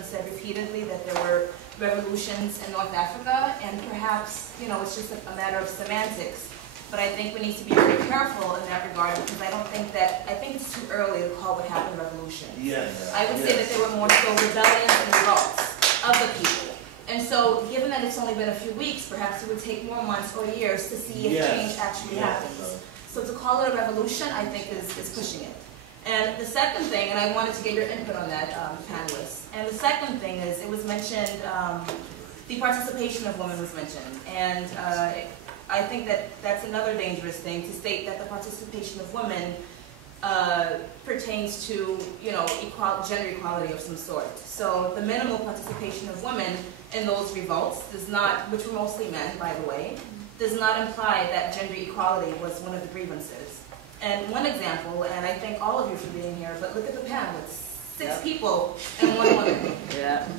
been said repeatedly that there were revolutions in North Africa, and perhaps, you know, it's just a matter of semantics. But I think we need to be very careful in that regard, because I think it's too early to call what happened revolutions. Yes. I would say that they were more so rebellions and revolts of the people. And so, given that it's only been a few weeks, perhaps it would take more months or years to see if change actually happens. So to call it a revolution, I think is pushing it. And the second thing, and I wanted to get your input on that, panelists, and the second thing is, it was mentioned, the participation of women was mentioned. And I think that that's another dangerous thing, to state that the participation of women pertains to, you know, gender equality of some sort. So the minimal participation of women in those revolts does not, which were mostly men, by the way, does not imply that gender equality was one of the grievances. And one example, and I thank all of you for being here, but look at the panel, it's 6 people and 1 woman.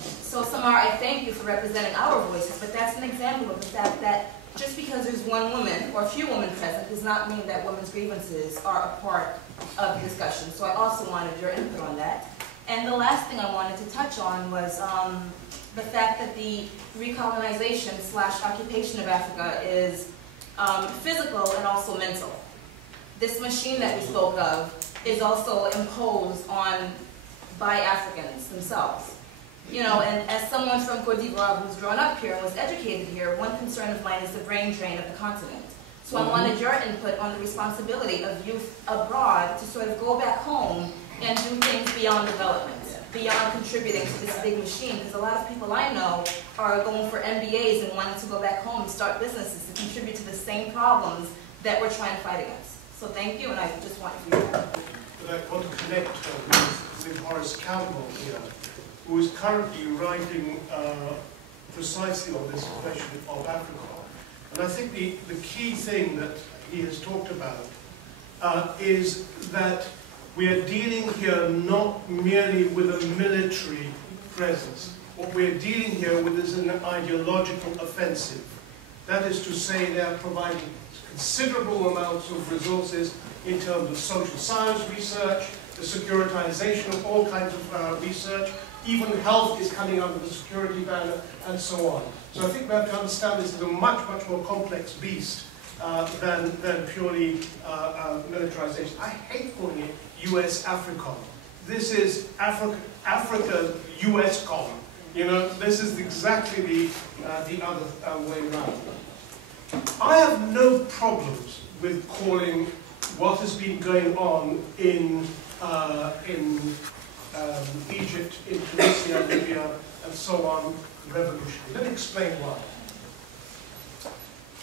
So Samar, I thank you for representing our voices, but that's an example of the fact that just because there's 1 woman or a few women present does not mean that women's grievances are a part of the discussion. So I also wanted your input on that. And the last thing I wanted to touch on was the fact that the recolonization / occupation of Africa is physical and also mental. This machine that we spoke of is also imposed on by Africans themselves. You know, and as someone from Côte d'Ivoire who's grown up here and was educated here, one concern of mine is the brain drain of the continent. So I wanted your input on the responsibility of youth abroad to sort of go back home and do things beyond development, beyond contributing to this big machine, because a lot of people I know are going for MBAs and wanting to go back home and start businesses to contribute to the same problems that we're trying to fight against. So thank you, and I just want you to hear. But I want to connect with Horace Campbell here, who is currently writing precisely on this question of Africa. And I think the key thing that he has talked about is that we are dealing here not merely with a military presence. What we're dealing here with is an ideological offensive. That is to say, they are providing considerable amounts of resources in terms of social science research, the securitization of all kinds of research. Even health is coming under the security banner, and so on. So I think we have to understand this is a much, much more complex beast than purely militarization. I hate calling it US AFRICOM. This is Africa US-COM. You know, this is exactly the other way around. I have no problems with calling what has been going on in Egypt, in Tunisia, Libya, and so on, revolution. Let me explain why.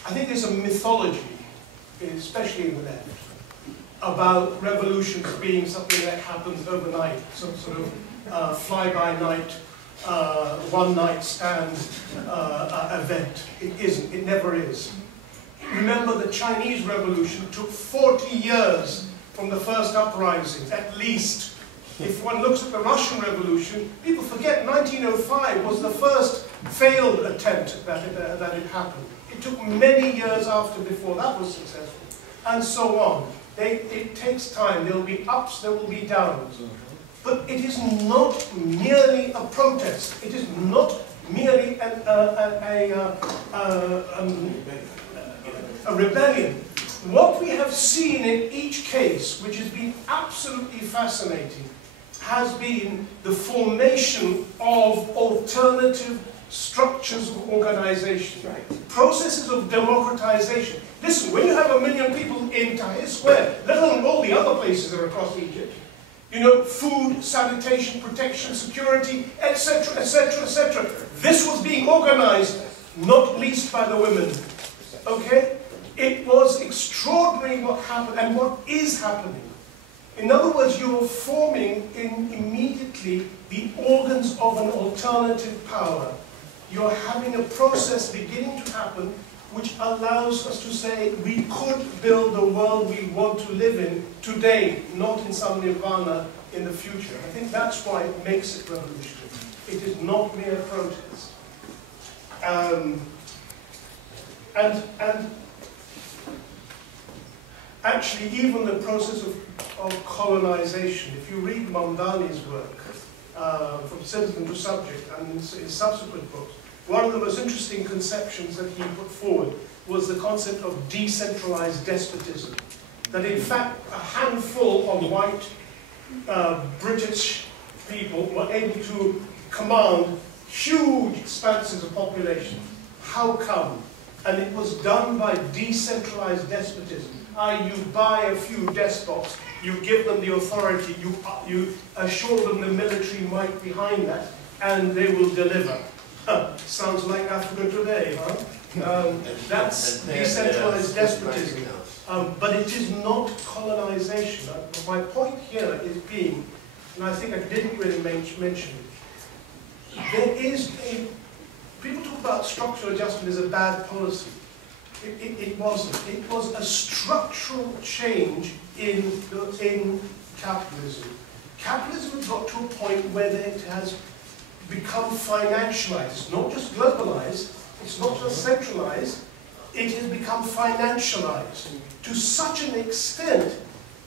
I think there's a mythology, especially in the left, about revolutions being something that happens overnight, some sort of fly-by-night, one-night stand event. It isn't. It never is. Remember, the Chinese Revolution took 40 years from the first uprising, at least. If one looks at the Russian Revolution, people forget 1905 was the first failed attempt that it happened. It took many years after before that was successful, and so on. It takes time. There will be ups, there will be downs. But it is not merely a protest. It is not merely a rebellion. What we have seen in each case, which has been absolutely fascinating, has been the formation of alternative structures of organization, processes of democratization. Listen, when you have 1 million people in Tahrir Square, let alone all the other places that are across Egypt, you know, food, sanitation, protection, security, etc., etc., etc. This was being organized, not least by the women. Okay? It was extraordinary what happened and what is happening. In other words, you are forming immediately the organs of an alternative power. You're having a process beginning to happen which allows us to say we could build the world we want to live in today, not in some nirvana in the future. I think that's why it makes it revolutionary. It is not mere protest. And actually, even the process of colonization, if you read Mamdani's work, from Citizen to Subject and in subsequent books, one of the most interesting conceptions that he put forward was the concept of decentralized despotism. That in fact, a handful of white British people were able to command huge expanses of population. How come? And it was done by decentralized despotism. You buy a few despots, you give them the authority, you assure them the military might behind that, and they will deliver. Sounds like Africa today, huh? That's decentralized despotism. But it is not colonization. My point here is being, and I think I didn't really mention it, there is a, people talk about structural adjustment as a bad policy. It wasn't. It was a structural change in capitalism. Capitalism has got to a point where it has become financialized. It's not just globalized, it's not just centralized, it has become financialized to such an extent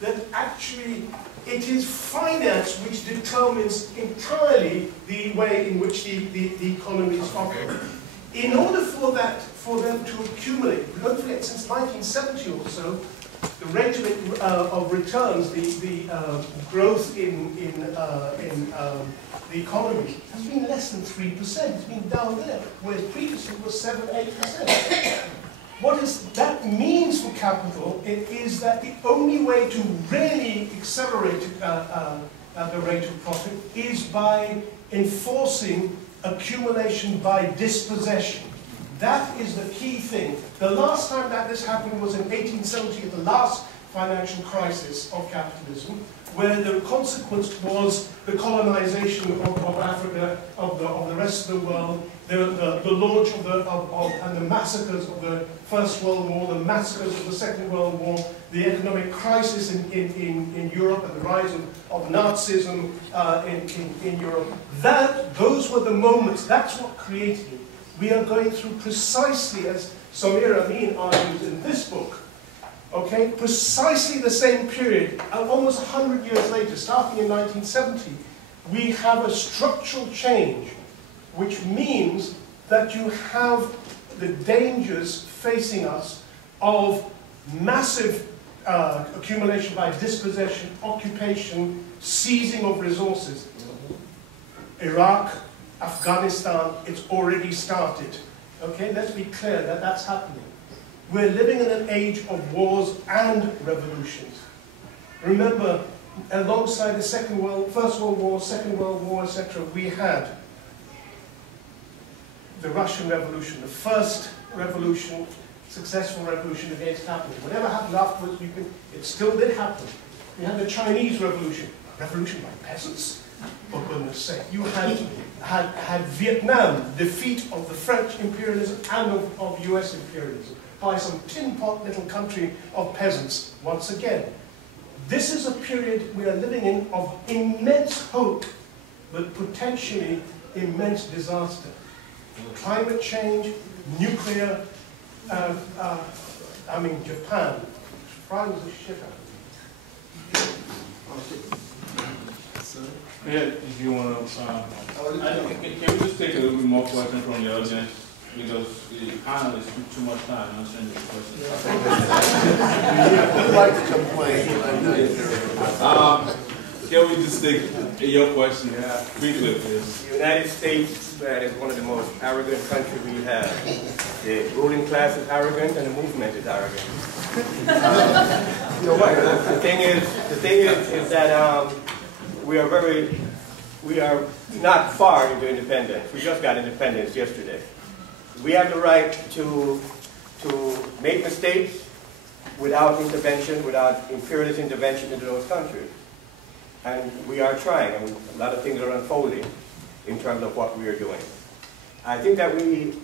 that actually it is finance which determines entirely the way in which the economies operate. In order for them to accumulate, don't forget, since 1970 or so, the rate of returns, the growth in the economy has been less than 3%. It's been down there, whereas previously it was 7–8%. What that means for capital is that the only way to really accelerate the rate of profit is by enforcing accumulation by dispossession. That is the key thing. The last time that this happened was in 1870, the last financial crisis of capitalism, where the consequence was the colonization of Africa, of the rest of the world, the launch and the massacres of the First World War, the massacres of the Second World War, the economic crisis in Europe, and the rise of Nazism in Europe. Those were the moments, that's what created it. We are going through precisely, as Sowore Omoyele argues in this book, okay, precisely the same period, almost 100 years later, starting in 1970, we have a structural change, which means that you have the dangers facing us of massive accumulation by dispossession, occupation, seizing of resources. Iraq, Afghanistan, it's already started. Okay, let's be clear that that's happening. We're living in an age of wars and revolutions. Remember, alongside the First World War, Second World War, etc., we had the Russian Revolution, the first revolution, successful revolution against capitalism. Whatever happened afterwards, it still did happen. We had the Chinese Revolution, revolution by peasants, for goodness sake. You had Vietnam, defeat of the French imperialism and of US imperialism by some tin pot little country of peasants once again. This is a period we are living in of immense hope, but potentially immense disaster. Climate change, nuclear, Japan frightens the shit out of me. Yeah, if you want to, can we just take a little bit more questions from the audience? Because the panelists took too much time answering the questions. I'd like to complain. Can we just take your question briefly, please? The United States is one of the most arrogant countries we have. The ruling class is arrogant and the movement is arrogant. The thing is that we are not far into independence. We just got independence yesterday. We have the right to make mistakes without intervention, without imperialist intervention into those countries. And we are trying, and a lot of things are unfolding in terms of what we are doing. I think that we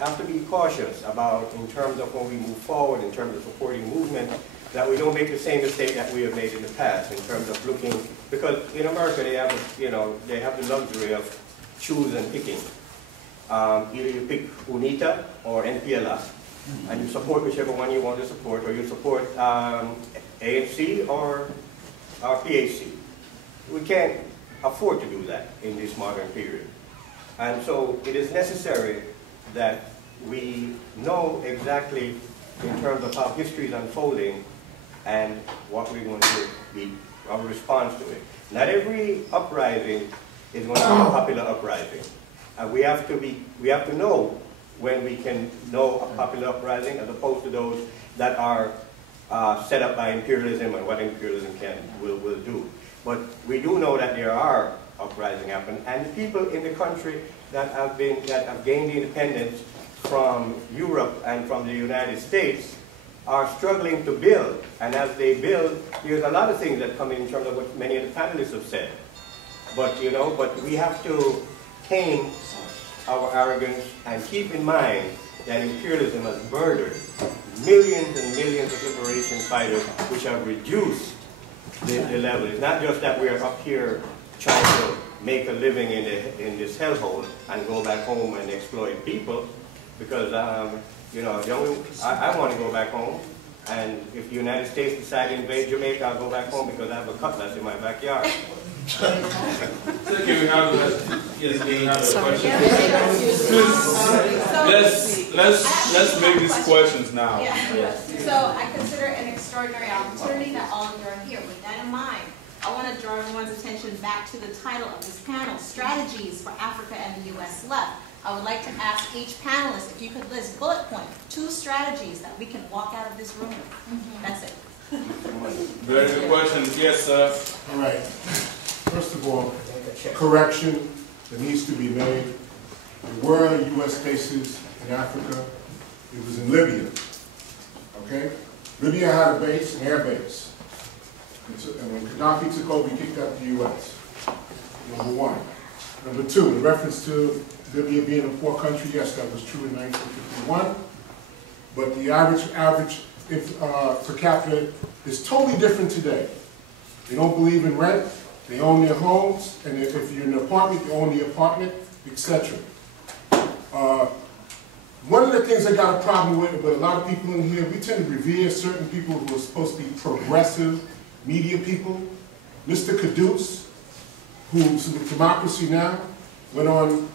have to be cautious about, in terms of when we move forward, in terms of supporting movement, that we don't make the same mistake that we have made in the past, in terms of looking, because in America they have, they have the luxury of choose and picking. Either you pick UNITA or NPLA, and you support whichever one you want to support, or you support ANC or PAC. We can't afford to do that in this modern period. And so it is necessary that we know exactly in terms of how history is unfolding and what we're going to be, our response to it. Not every uprising is going to be a popular uprising. We have to know when we can know a popular uprising as opposed to those that are set up by imperialism and what imperialism will do. But we do know that there are uprisings happen, and the people in the country that have gained independence from Europe and from the United States are struggling to build. And as they build, there's a lot of things that come in terms of what many of the panelists have said. But but we have to tame our arrogance and keep in mind that imperialism has murdered millions and millions of liberation fighters, which have reduced the level. It's not just that we're up here trying to make a living in this hellhole and go back home and exploit people, because I want to go back home, and if the United States decide to invade Jamaica, I'll go back home because I have a cutlass in my backyard. Let's make these questions now. Yeah. So I consider it an extraordinary opportunity that all of you are here. With that in mind, I want to draw everyone's attention back to the title of this panel, Strategies for Africa and the U.S. Left. I would like to ask each panelist if you could list bullet point 2 strategies that we can walk out of this room with. That's it. Very good question. Yes, sir. All right. First of all, correction that needs to be made. There were U.S. bases in Africa. It was in Libya. Okay? Libya had a base, an air base. And when Gaddafi took over, he kicked out the U.S. Number one. Number two, in reference to Libya being a poor country, yes, that was true in 1951. But the average per capita is totally different today. They don't believe in rent. They own their homes, and if you're in an apartment, you own the apartment, etc. One of the things I got a problem with a lot of people in here, we tend to revere certain people who are supposed to be progressive media people. Mr. Caduce, who's with Democracy Now!, went on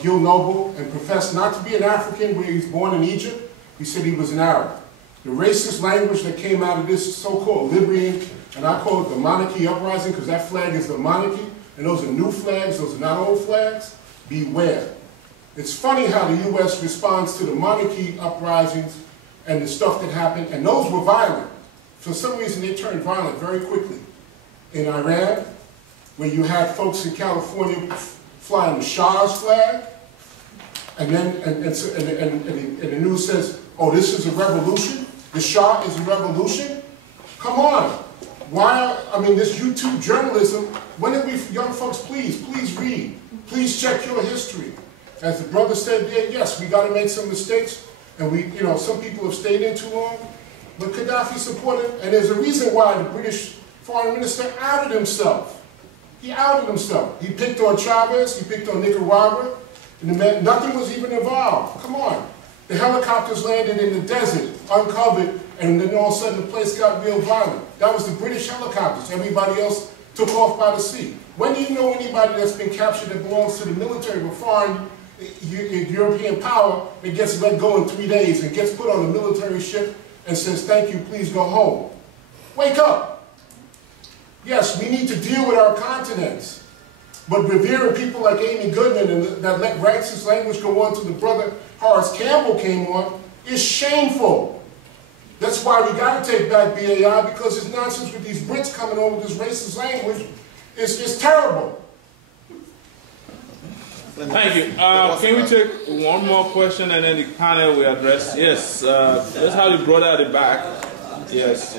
Gil Noble and professed not to be an African where he was born in Egypt. He said he was an Arab. The racist language that came out of this so-called Libyan, and I call it the monarchy uprising because that flag is the monarchy, and those are new flags, those are not old flags. Beware. It's funny how the U.S. responds to the monarchy uprisings and the stuff that happened, and those were violent. For some reason, they turned violent very quickly. In Iran, where you had folks in California flying the Shah's flag, and then and the news says, "Oh, this is a revolution. The Shah is a revolution." Come on. Why? This YouTube journalism. When did we, young folks, please read. Please check your history. As the brother said there, yes, we got to make some mistakes, and some people have stayed in too long. But Gaddafi supported, and there's a reason why the British foreign minister outed himself. He outed himself. He picked on Chavez, he picked on Nicaragua, and nothing was even involved. Come on. The helicopters landed in the desert, uncovered, and then all of a sudden the place got real violent. That was the British helicopters. Everybody else took off by the sea. When do you know anybody that's been captured that belongs to the military of a foreign European power that gets let go in 3 days and gets put on a military ship and says, "Thank you, please go home"? Wake up. Yes, we need to deal with our continents. But revering people like Amy Goodman and that let racist language go on to the brother Horace Campbell came on is shameful. That's why we got to take back BAI, because this nonsense with these Brits coming over with this racist language is terrible. Thank you. Can we take one more question and then the panel will address? Yes, that's how you brought out the back. Yes.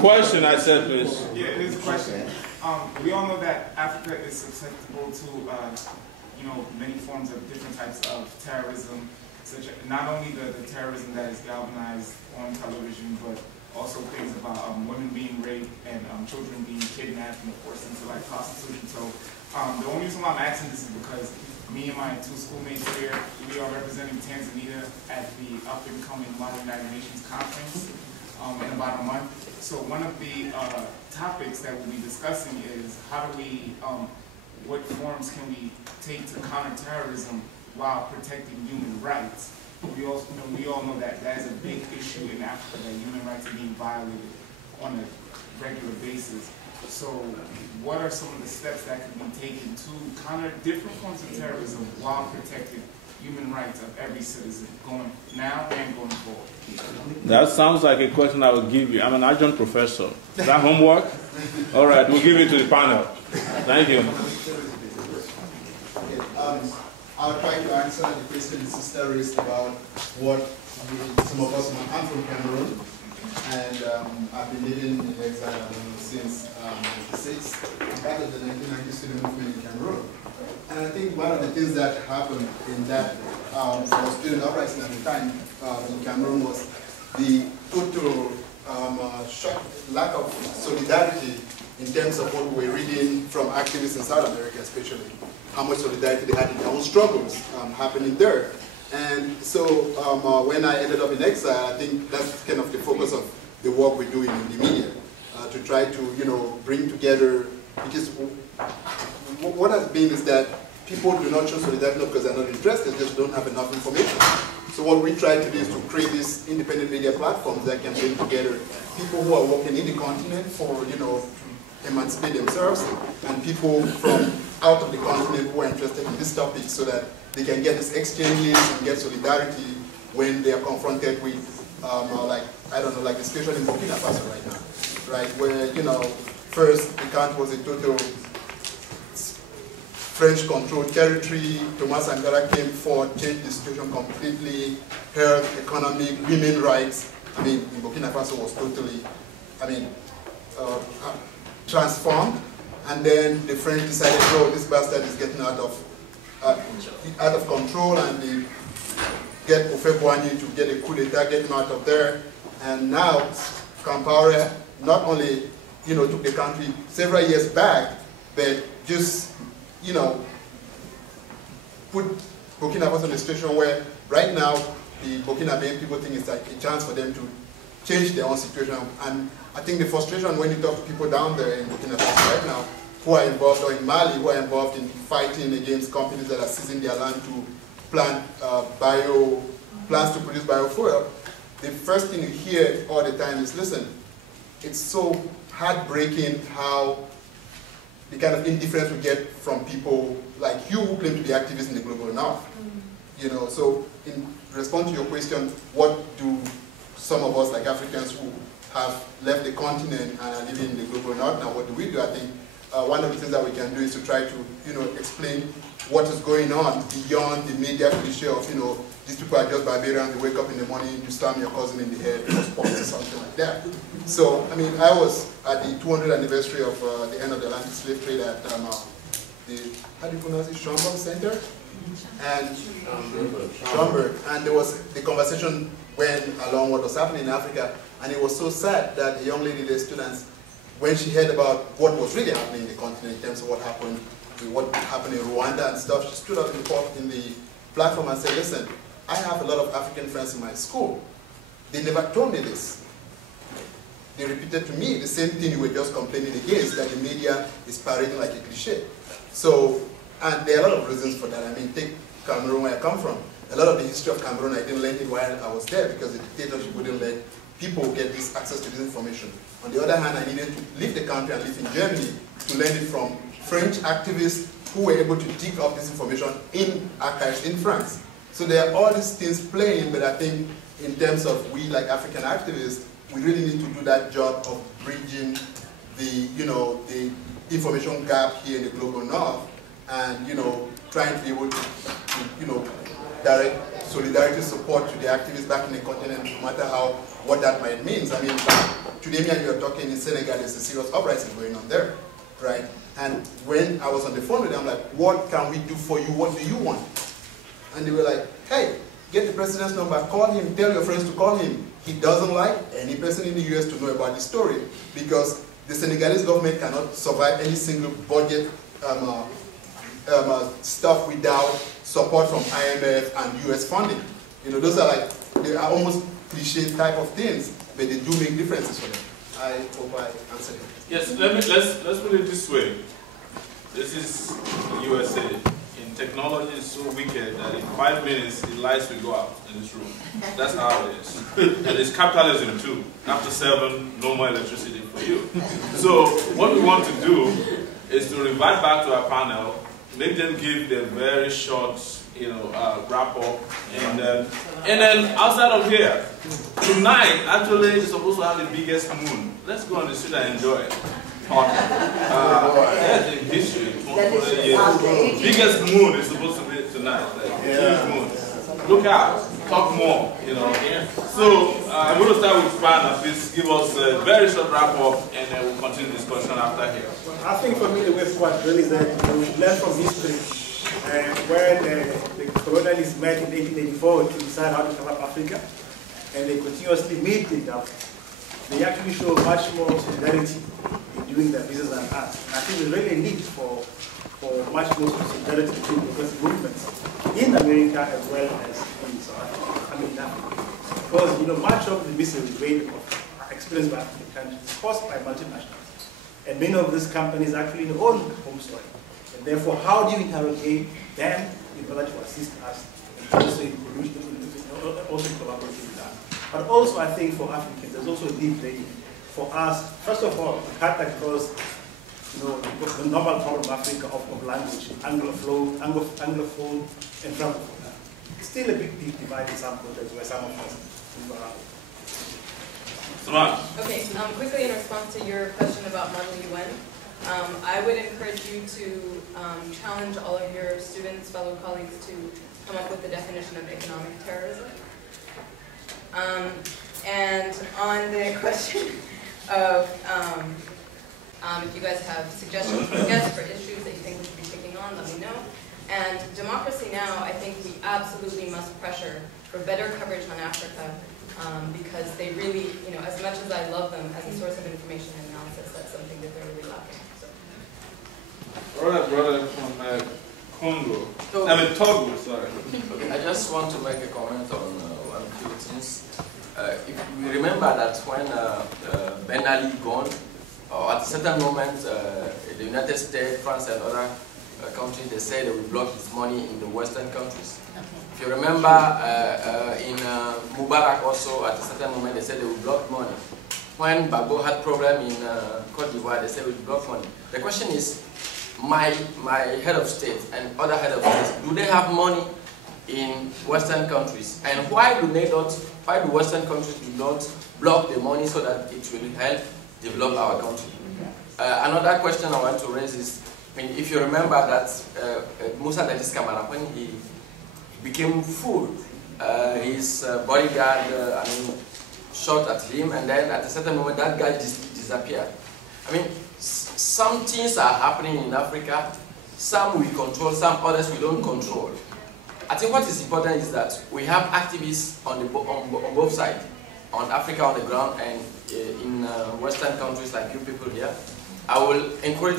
Question, I said, please. Yeah, it is a question. We all know that Africa is susceptible to, many forms of different types of terrorism, such as not only the terrorism that is galvanized on television, but also things about women being raped and children being kidnapped and forced into prostitution. So the only reason why I'm asking this is because me and my 2 schoolmates here, we are representing Tanzania at the up-and-coming Modern United Nations Conference in about a month. So one of the topics that we'll be discussing is how do we, what forms can we take to counter terrorism while protecting human rights? We all know that that is a big issue in Africa, that human rights are being violated on a regular basis. So what are some of the steps that can be taken to counter different forms of terrorism while protecting human rights of every citizen going now and going forward? That sounds like a question I would give you. I'm an adjunct professor. Is that homework? All right, we'll give it to the panel. Thank you. I'll try to answer the question the sister raised about what some of us, I'm from Cameroon, and I've been living in exile since 96. I'm part of the 1990 student movement in Cameroon. And I think one of the things that happened in that for student uprising at the time in Cameroon was the total lack of solidarity in terms of what we were reading from activists in South America, especially how much solidarity they had in their own struggles happening there. And so when I ended up in exile, I think that's kind of the focus of the work we're doing in the media, to try to bring together, because what has been is that people do not show solidarity not because they're not interested, they just don't have enough information. So what we try to do is to create these independent media platforms that can bring together people who are working in the continent for, to emancipate themselves, and people from out of the continent who are interested in this topic, so that they can get these exchanges and get solidarity when they are confronted with, like the situation in Burkina Faso right now, right? Where, first the country was a total French-controlled territory. Thomas Sankara came forward, changed the situation completely, health, economic, women's rights. I mean, in Burkina Faso was totally, transformed. And then the French decided, oh, this bastard is getting out of control, and they get Houphouët-Boigny to get a coup d'etat, get him out of there. And now, Compaoré not only, took the country several years back, but just, put Burkina Faso in a situation where right now the Burkinabe people think it's like a chance for them to change their own situation. And I think the frustration when you talk to people down there in Burkina Faso right now, who are involved, or in Mali, who are involved in fighting against companies that are seizing their land to plant plants to produce biofuel, the first thing you hear all the time is, listen, it's so heartbreaking how the kind of indifference we get from people like you who claim to be activists in the global north. So in response to your question, what do some of us like Africans who have left the continent and are living in the global north now, what do we do? I think one of the things that we can do is to try to, explain what is going on beyond the media cliche of, these people are just barbarians, they wake up in the morning, you slam your cousin in the head for sports or something like that. So, I was at the 200th anniversary of the end of the Atlantic slave trade at the, how do you pronounce it, Schomburg Center? And Schomburg. And there was, the conversation went along what was happening in Africa, and it was so sad that a young lady, the students, when she heard about what was really happening in the continent in terms of what happened in Rwanda and stuff, she stood up in the platform and said, listen, I have a lot of African friends in my school. They never told me this. They repeated to me the same thing you were just complaining against, that the media is parading like a cliche. So, and there are a lot of reasons for that. Take Cameroon, where I come from. A lot of the history of Cameroon, I didn't learn it while I was there because the dictatorship wouldn't let people get this access to this information. On the other hand, I needed to leave the country and live in Germany to learn it from French activists who were able to dig up this information in archives in France. So there are all these things playing, but I think in terms of we like African activists, we really need to do that job of bridging the, the information gap here in the global north, and, trying to be able to direct solidarity support to the activists back in the continent, no matter what that might mean. Today me and you are talking in Senegal, there's a serious uprising going on there, right? And when I was on the phone with them, I'm like, what can we do for you? What do you want? And they were like, hey, get the president's number, call him, tell your friends to call him. He doesn't like any person in the US to know about the story because the Senegalese government cannot survive any single budget stuff without support from IMF and US funding. Those are they are almost cliche type of things, but they do make differences for them. I hope I answered it. Yes, let's put it this way. This is the USA. In technology, it's so wicked that in 5 minutes the lights will go out in this room. That's how it is. And it's capitalism too. After 7, no more electricity for you. So what we want to do is to revert back to our panel, make them give their very short, wrap up, and then outside of here, tonight actually is supposed to have the biggest moon. Let's go on the street and enjoy it. That's in history. Biggest moon is supposed to be tonight. Like, huge moon. Look out. Talk more. So I'm going to start with Span. Please give us a very short wrap up, and then we'll continue the discussion after here. I think for me the way forward really is that we should learn from history. Where the colonialists met in 1884 to decide how to develop Africa, and they continuously meet it up. They actually show much more solidarity in doing their business than us. And I think there's really a need for much more solidarity between the movements in America as well as in South Africa. I mean, in Africa. Because much of the misery rate of experienced by African countries is caused by multinationals, and many of these companies actually own home soil. And therefore, how do you interrogate them in order to assist us and also in collaborating with us? But also, I think for Africans, there's also a need for us, first of all, to cut across the normal problem of Africa of language, Anglophone and Francophone. It's still a big divide in some countries where some of us move around. Okay, quickly in response to your question about Model UN, I would encourage you to challenge all of your students, fellow colleagues, to come up with the definition of economic terrorism. And on the question of if you guys have suggestions for guests for issues that you think we should be taking on, let me know. And Democracy Now!, I think we absolutely must pressure for better coverage on Africa because they really, as much as I love them as a source of information and analysis, that's something that they're really lacking. Brother from Congo. Togo, sorry. Okay, I just want to make a comment on one few things. If we remember that when Ben Ali gone, at a certain moment, the United States, France, and other countries, they said they would block his money in the Western countries. If you remember, in Mubarak also, at a certain moment, they said they would block money. When Gbagbo had problem in Cote d'Ivoire, they said we would block money. The question is, my head of state and other head of states, do they have money in Western countries? And why do Western countries do not block the money so that it will help develop our country? Another question I want to raise is, if you remember that Musa Dadis Camara, when he became full, his bodyguard shot at him, and then at a certain moment that guy disappeared. Some things are happening in Africa, some we control, some others we don't control. I think what is important is that we have activists on both sides, on Africa on the ground and in Western countries like you people here. I will encourage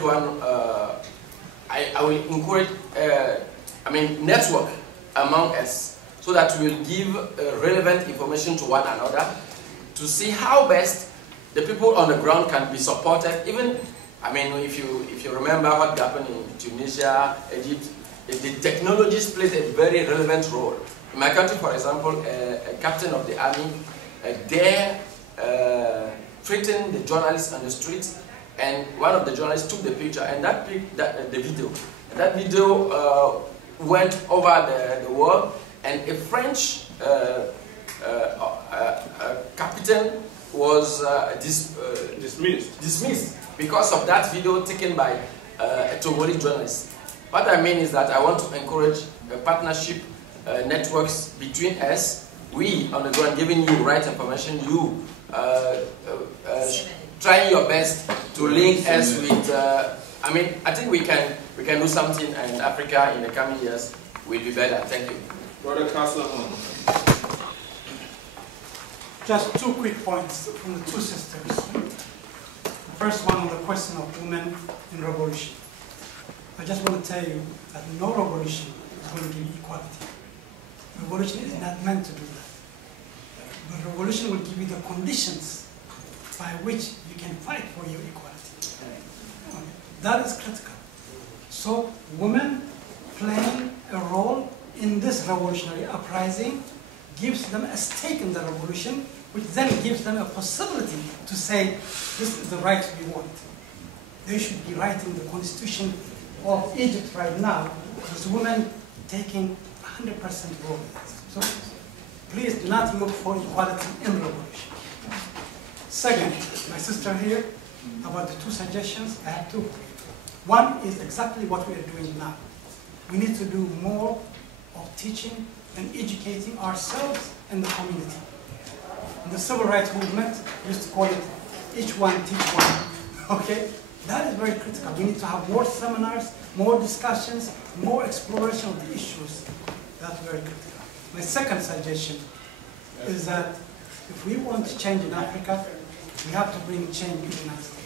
network among us so that we will give relevant information to one another to see how best the people on the ground can be supported. Even, if you remember what happened in Tunisia, Egypt, the technologies played a very relevant role. In my country, for example, a captain of the army threatened the journalists on the streets, and one of the journalists took the picture, and the video went over the world, and a French captain was dismissed because of that video taken by a Togolese journalist. What I mean is that I want to encourage partnership networks between us, we on the ground giving you right information, you trying your best to link us with. I think we can do something, and Africa in the coming years will be better. Thank you. Brother Castle. Just 2 quick points from the 2 sisters. The first one on the question of women in revolution. I just want to tell you that no revolution is going to give equality. Revolution is not meant to do that. But revolution will give you the conditions by which you can fight for your equality. Okay. That is critical. So women playing a role in this revolutionary uprising gives them a stake in the revolution, which then gives them a possibility to say, this is the right we want. They should be writing the constitution of Egypt right now, because women taking 100% role in this. So please do not look for equality in the revolution. Second, my sister here, about the two suggestions, I have two. One is exactly what we are doing now. We need to do more of teaching and educating ourselves and the community. In the civil rights movement, we used to call it each one teach one. Okay? That is very critical. We need to have more seminars, more discussions, more exploration of the issues. That's very critical. My second suggestion is that if we want to change in Africa, we have to bring change in the United States.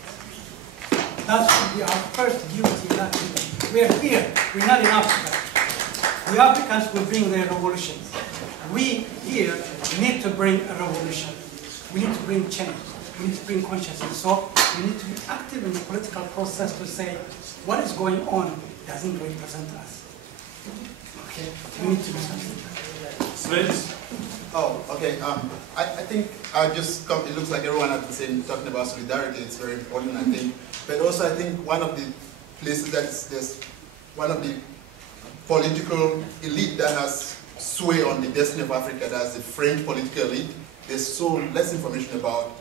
That should be our first duty in Africa. We are here. We're not in Africa. The Africans will bring their revolutions. We here need to bring a revolution. We need to bring change. We need to bring consciousness. So we need to be active in the political process to say what is going on doesn't represent us. Okay? We need to do something. Smith? Oh, okay. I think I just come, it looks like everyone has been saying, talking about solidarity. It's very important, I think. But also, I think one of the places there's one of the political elite that has sway on the destiny of Africa, that's the French political elite. There's so less information about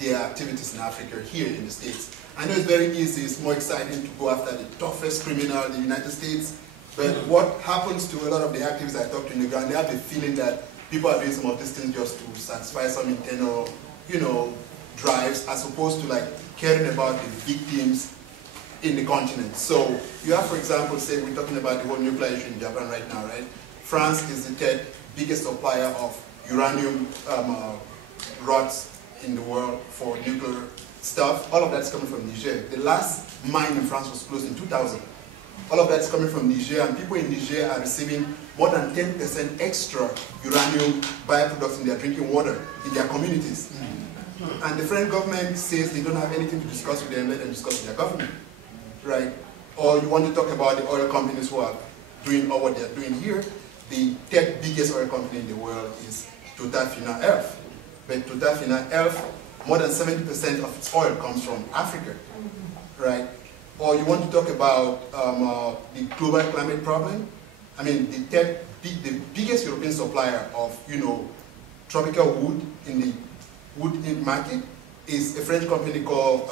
their activities in Africa here in the States. I know it's very easy, it's more exciting to go after the toughest criminal in the United States, but what happens to a lot of the activists I talk to in the ground, they have the feeling that people are doing some of these things just to satisfy some internal, drives, as opposed to like caring about the victims in the continent. So you have, for example, say we're talking about the whole nuclear issue in Japan right now, right? France is the third biggest supplier of uranium rods in the world for nuclear stuff. All of that's coming from Niger. The last mine in France was closed in 2000. All of that's coming from Niger, and people in Niger are receiving more than 10% extra uranium byproducts in their drinking water in their communities. And the French government says they don't have anything to discuss with them, let them discuss with their government, right? Or you want to talk about the oil companies who are doing all what they're doing here. The third biggest oil company in the world is Total Fina Elf. But Total Fina Elf, more than 70% of its oil comes from Africa, right? Or you want to talk about the global climate problem. I mean, the biggest European supplier of, tropical wood in the wood market is a French company called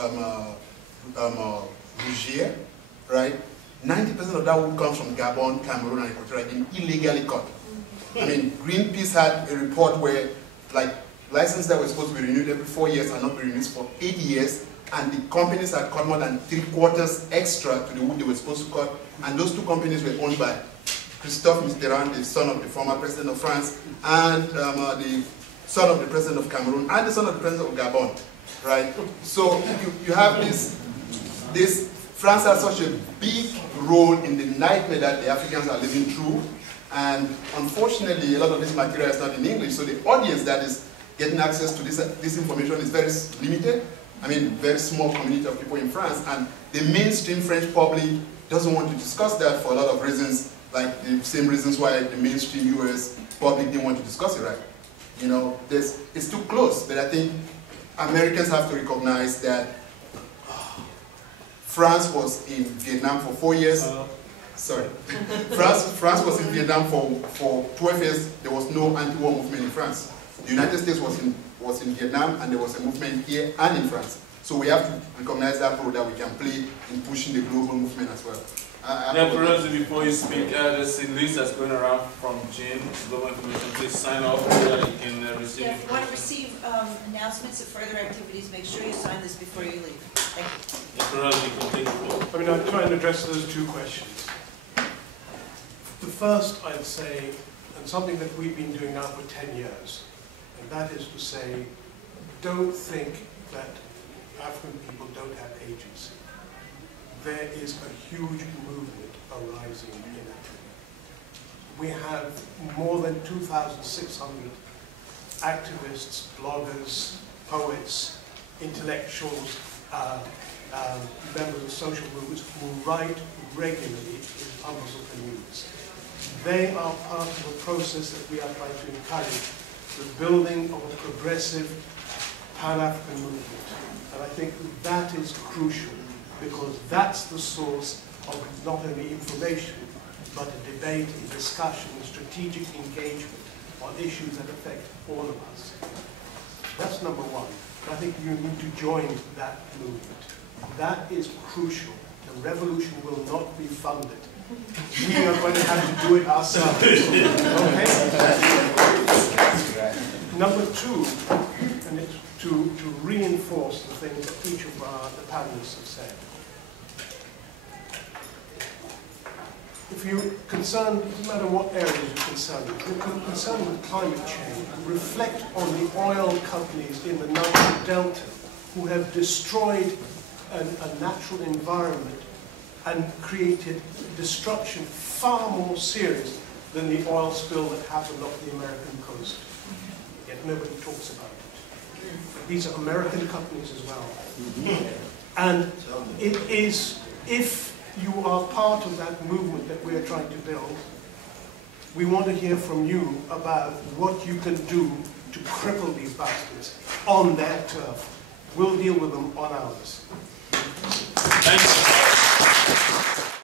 Rougier, right? 90% of that wood comes from Gabon, Cameroon, and Equatorial Guinea, illegally cut. I mean, Greenpeace had a report where, like, licenses that were supposed to be renewed every 4 years are not being renewed for 8 years, and the companies had cut more than 3/4 extra to the wood they were supposed to cut, and those two companies were owned by Christophe Mitterrand, the son of the former president of France, and the son of the president of Cameroon, and the son of the president of Gabon, right? So you have this, France has such a big role in the nightmare that the Africans are living through, and unfortunately a lot of this material is not in English, so the audience that is getting access to this information is very limited. I mean, very small community of people in France, and the mainstream French public doesn't want to discuss that for a lot of reasons, like the same reasons why the mainstream US public didn't want to discuss it, right? It's too close, but I think Americans have to recognize that France was in Vietnam for 4 years. Sorry. France was in Vietnam for 12 years. There was no anti-war movement in France. The United States was in Vietnam, and there was a movement here and in France. So we have to recognize that role that we can play in pushing the global movement as well. Before you speak, there's a list that's going around from Jean, Global Information. Please sign off so that you can receive. If you want to receive announcements of further activities, make sure you sign this before you leave. Thank you. I mean, I'll try and address those two questions. The first, I'd say, and something that we've been doing now for 10 years, and that is to say, don't think that African people don't have agency. There is a huge movement arising in Africa. We have more than 2,600 activists, bloggers, poets intellectuals, members of social movements who write regularly in unofficial news. They are part of a process that we are trying to encourage, the building of a progressive Pan-African movement. And I think that is crucial, because that's the source of not only information, but a debate, a discussion, a strategic engagement on issues that affect all of us. That's number one. I think you need to join that movement. That is crucial. The revolution will not be funded. We are going to have to do it ourselves. Okay? Number two, and it's to reinforce the things that each of the panelists have said. If you're concerned, it doesn't matter what areas you're concerned with, if you're concerned with climate change, reflect on the oil companies in the Niger Delta who have destroyed a natural environment and created destruction far more serious than the oil spill that happened off the American coast. Yet nobody talks about it. These are American companies as well. And it is, if you are part of that movement that we are trying to build, we want to hear from you about what you can do to cripple these bastards on their turf. We'll deal with them on ours. Thank you.